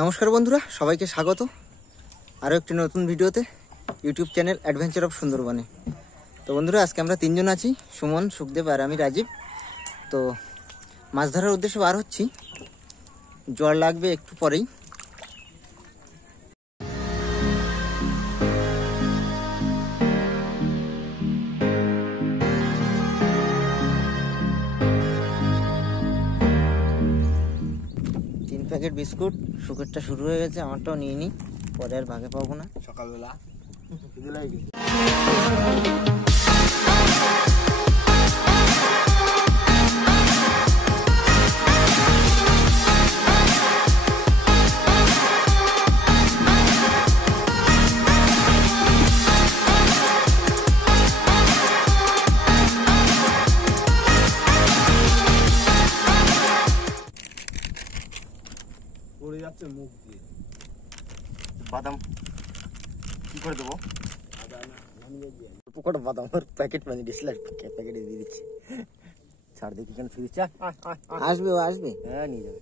নমস্কার বন্ধুরা, সবাইকে স্বাগত আরও একটি নতুন ভিডিওতে ইউটিউব চ্যানেল অ্যাডভেঞ্চার অফ সুন্দরবনে। তো বন্ধুরা, আজকে আমরা তিনজন আছি, সুমন, সুখদেব আর আমি রাজীব। তো মাছ ধরার উদ্দেশ্যে বার হচ্ছি, জল লাগবে একটু পরেই। প্যাকেট বিস্কুট, সুখেরটা শুরু হয়ে গেছে, আমারটাও নিয়ে নিই, পরে আর ভাগে পাবো না। সকালবেলা পড়ে যাচ্ছে মুখ দিয়ে। বাদাম কি করে দেবো? পোকোটা বাদাম প্যাকেট মানে ডিসলাইট প্যাকেটে দিয়ে দিচ্ছি। ছাড় দেখি কেন ফিরে দিচ্ছে। আসবে, ও আসবে। হ্যাঁ, নিয়ে যাবে।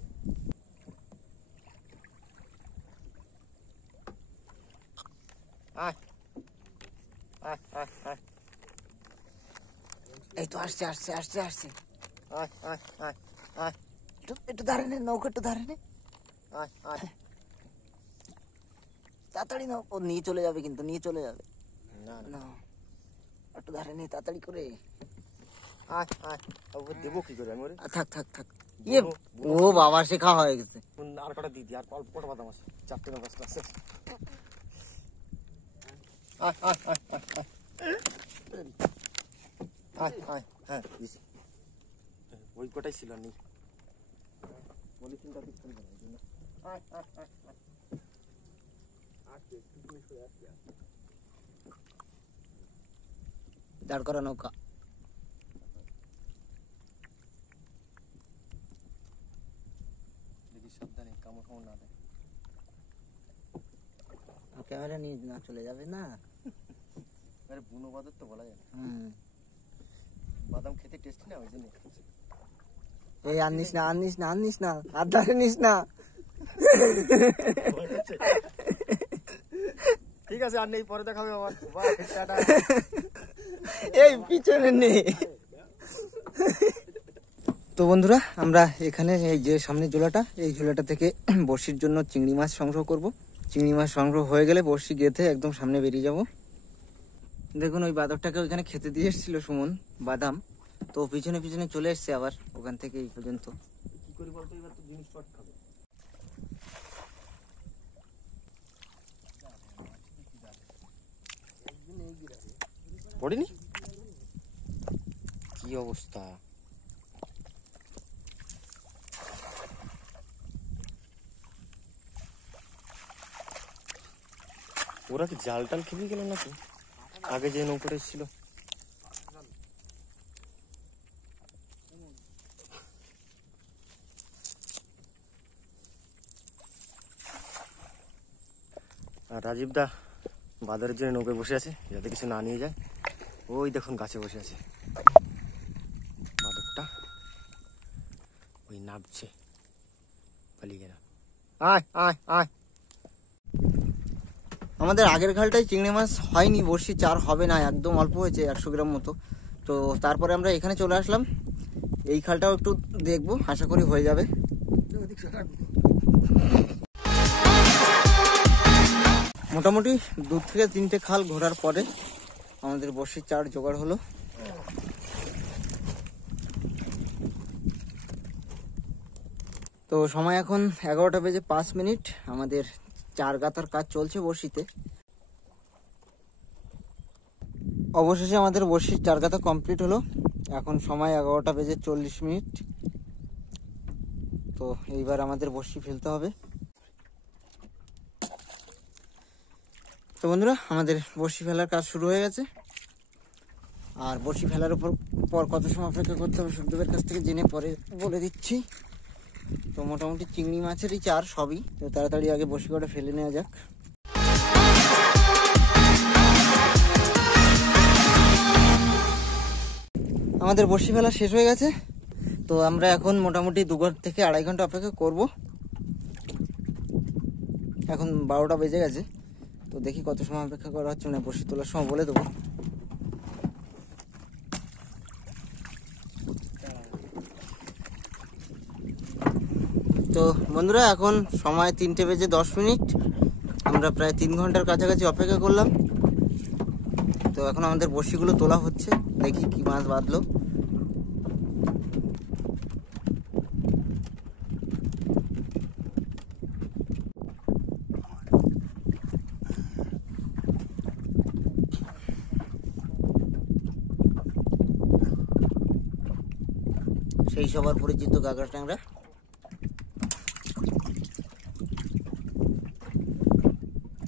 এই তো আসছে আসছে আসছে আসছে। একটু ধারে নে, নৌকা একটু ধারে নে, তাড়াতাড়ি নাও। ও নিয়ে চলে যাবে, কিন্তু নিয়ে চলে যাবে। না, একটু ধারে নে তাড়াতাড়ি করে। দেবো কি করে আমি? থাক থাক থাক। ইয়ে, ও বাবা, শেখা হয়ে গেছে। আর কটা দিদি, আর অল্প কটা বাদাম আছে, 4টে না 5টা আছে। হ্যাঁ, ওই কটাই ছিল। নি দাঁড় করা নৌকা। দেখি সাবধানে কামড় কামড় না দেয়। ক্যামেরা নিয়ে না চলে যাবে না? আরে বুনো বাদর তো বলা যায় না। বাদাম খেতে টেস্টি না, ওই জন্য। এই আনিস না, আনিস না, আনিস না, আর ধারে নিস না। ঠিক আছে, আর নেই, পরে দেখাবে আমার। এই পিছনে নেই। তো বন্ধুরা, আমরা এখানে এই যে সামনে ঝোলাটা, এই ঝোলাটা থেকে বড়শির জন্য চিংড়ি মাছ সংগ্রহ করব। চিংড়ি মাছ সংগ্রহ হয়ে গেলে বড়শি গেঁথে একদম সামনে বেরিয়ে যাব। দেখুন, ওই বাদরটাকে ওইখানে খেতে দিয়ে এসেছিল সুমন বাদাম, তো পিছনে পিছনে চলে এসছে আবার ওখান থেকে এই পর্যন্ত। কি করি বলতো, এবার তো জিনিস শর্ট খাবে। পড়িনি, কি অবস্থা? ওরা কি জাল টাল খেপে গেল নাকি? আগে যে নৌকাটা ছিল। আর রাজীব দা বাজারের জন্য নৌকায় বসে আছে, যাতে কিছু না নিয়ে যায়। ওই দেখুন গাছে বসে আছে বাদরটা, ওই নামছে, পালিয়ে গেল। আয় আয় আয়। আমাদের আগের খালটায় চিংড়ি মাছ হয়নি, বড়শি চার হবে না, একদম অল্প হয়েছে, 100 গ্রাম মতো। তো তারপরে আমরা এখানে চলে আসলাম, এই খালটাও একটু দেখবো, আশা করি হয়ে যাবে। মোটামুটি 2 থেকে 3টে খাল ঘোরার পরে আমাদের বড়শির চার জোগাড় হলো। তো সময় এখন 11টা বেজে 5 মিনিট। আমাদের চার গাতার কাজ চলছে বড়শিতে। অবশেষে আমাদের বড়শির চার গাতা কমপ্লিট হলো। এখন সময় 11টা বেজে 40 মিনিট। তো এইবার আমাদের বড়শি ফেলতে হবে। তো বন্ধুরা, আমাদের বড়শি ফেলার কাজ শুরু হয়ে গেছে। আর বড়শি ফেলার পর কত সময় অপেক্ষা করতে হবে সুখদেবের কাছ থেকে জেনে পরে বলে দিচ্ছি। তো মোটামুটি চিংড়ি মাছেরই চার সবই। তো তাড়াতাড়ি আগে বড়শি করে ফেলে নেওয়া যাক। আমাদের বড়শি ফেলা শেষ হয়ে গেছে। তো আমরা এখন মোটামুটি 2 থেকে 2.5 ঘন্টা অপেক্ষা করব। এখন 12টা বেজে গেছে, তো দেখি কত সময় অপেক্ষা করা হচ্ছে, মানে বড়শি তোলার সময় বলে দেবো। তো বন্ধুরা এখন সময় 3টে বেজে 10 মিনিট, আমরা প্রায় 3 ঘন্টার কাছাকাছি অপেক্ষা করলাম। তো এখন আমাদের বড়শিগুলো তোলা হচ্ছে, দেখি কি মাছ বাঁধলো। সেই সবার পরিচিত গাগরা ট্যাংরা।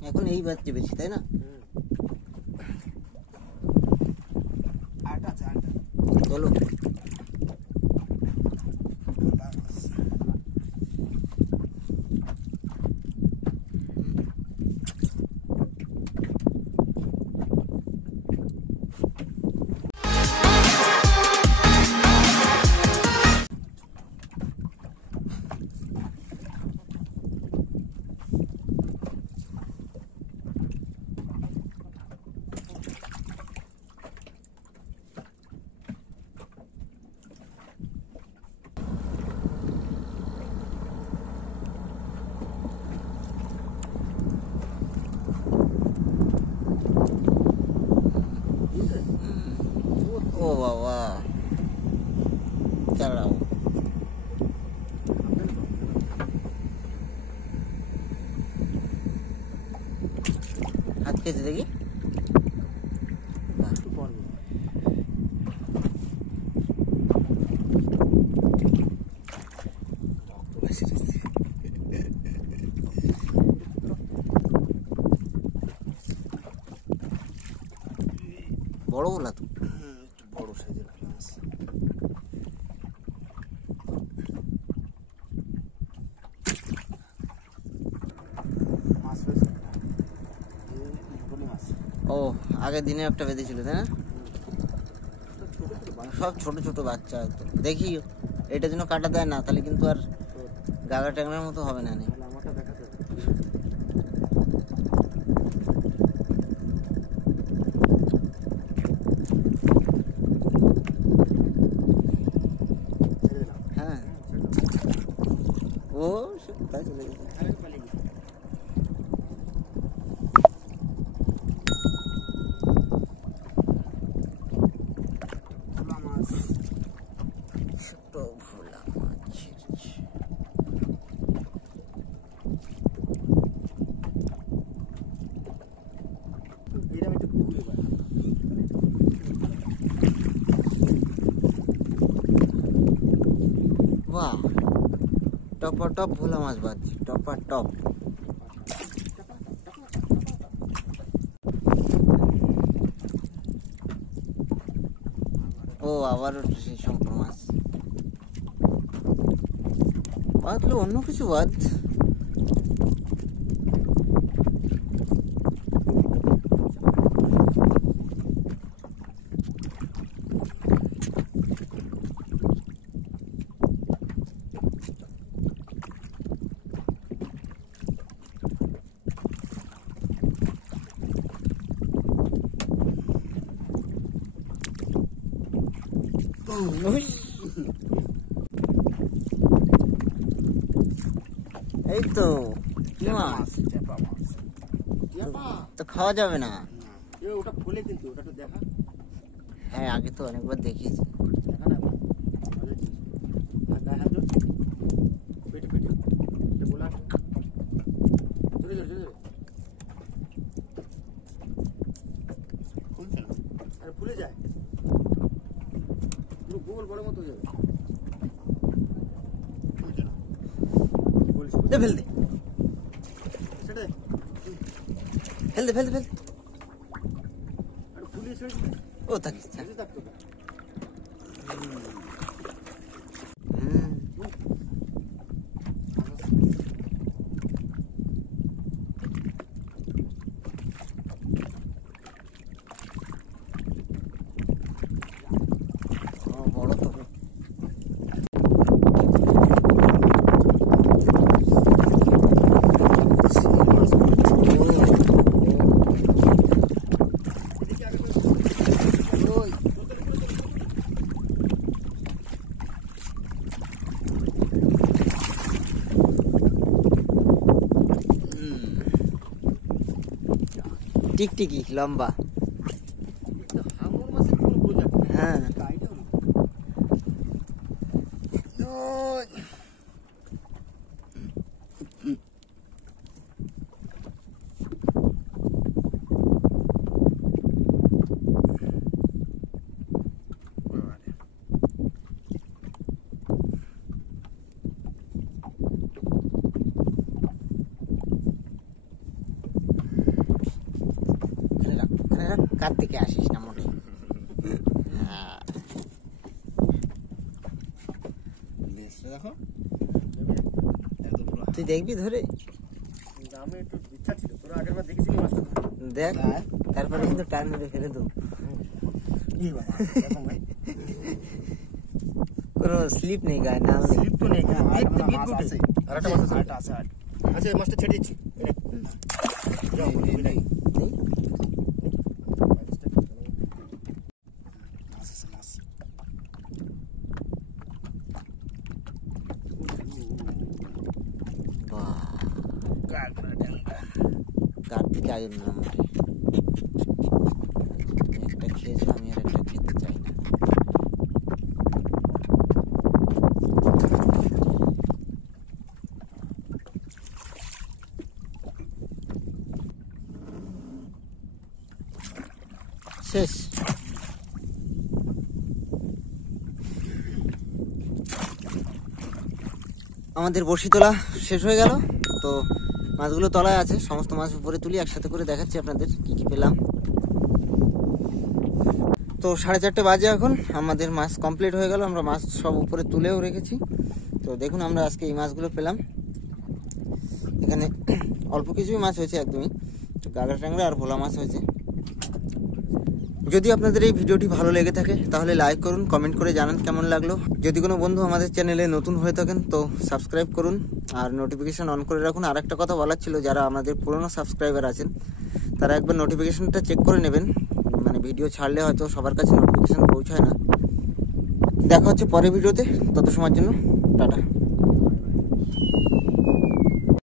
এখন এই বাচ্চা বেশি, তাই না? চলো ও বাবা, চালাও। হাত খেয়েছে দেখি। বড় বলা তো, একটু বড় সাইজের মাছ। মাছ হয়েছে মাছ। ও আগের দিনে একটা বেঁধেছিল, তাই না? সব ছোট ছোট বাচ্চা হয়তো। দেখি এটা যেন কাটা দেয় না, তাহলে কিন্তু আর গাগা ট্যাংরার মতো হবে না। আমারটা দেখাতে হ্যাঁ, ও সব তাই চলে গেছে। ছোট ভোলা মাছ। বাহ, টপা টপ ভোলা মাছ বাজছে, টপা টপ। ও আবার সেই শঙ্কর মাছ বাঁধলো, অন্য কিছু বাদ। এই তো কি মাছ, তো খাওয়া যাবে না। ওটা ফুলে কিন্তু ওটা তো দেখা। হ্যাঁ আগে তো অনেকবার দেখিয়েছি। দেখা না আর দেখা তো পেটে পেটে এটা বলা জোরে জোরে জোরে খুলছে না, আরে ফুলে যায় পুরো গোল বড় মতো হয়ে যাবে। খুলছে না, বলিস ফেল দে, সেটা ফেল দে, ফেল দে, ফেল। আরে ফুলিয়ে ছেড়ে ও থাকিস থাকতো না। বড় তো টিকটিকি লম্বা। হাঙর মাছের কোন প্রজাতি? হ্যাঁ কার থেকে আসিস না মোটে। দেখো তুই দেখবি ধরে আমি একটু ইচ্ছা ছিল, তোরা আগের বার দেখেছিলি মাছটা? দেখ, তারপরে কিন্তু টান মেরে ফেলে দেবো। কোনো স্লিপ নেই গায়ে, নাল নেই। স্লিপ তো নেই, আর একটা মাছ আছে। আচ্ছা এই মাছটা ছেড়ে দিচ্ছি। যাও, নেই? নেই। বাহ, কার থেকে আয়োজন না মোটে। তুমি একটা খেয়েছো, আমি আর একটা খেতে চাই না। শেষ। আমাদের বড়শি তোলা শেষ হয়ে গেল। তো মাছগুলো তলায় আছে, সমস্ত মাছ উপরে তুলি, একসাথে করে দেখাচ্ছি আপনাদের কি কি পেলাম। তো 4:30 বাজে এখন, আমাদের মাছ কমপ্লিট হয়ে গেল, আমরা মাছ সব উপরে তুলেও রেখেছি। তো দেখুন আমরা আজকে এই মাছগুলো পেলাম। এখানে অল্প কিছুই মাছ হয়েছে একদমই, গাগরা ট্যাংরা আর ভোলা মাছ হয়েছে। যদি আপনাদের এই ভিডিওটি ভালো লেগে থাকে তাহলে লাইক করুন, কমেন্ট করে জানান কেমন লাগলো। যদি কোনো বন্ধু আমাদের চ্যানেলে নতুন হয়ে থাকেন তো সাবস্ক্রাইব করুন আর নোটিফিকেশন অন করে রাখুন। আর একটা কথা বলার ছিল, যারা আমাদের পুরনো সাবস্ক্রাইবার আছেন তারা একবার নোটিফিকেশনটা চেক করে নেবেন, মানে ভিডিও ছাড়লে হয়তো সবার কাছে নোটিফিকেশন পৌঁছায় না। দেখা হচ্ছে পরের ভিডিওতে, তত সময়ের জন্য টাটা।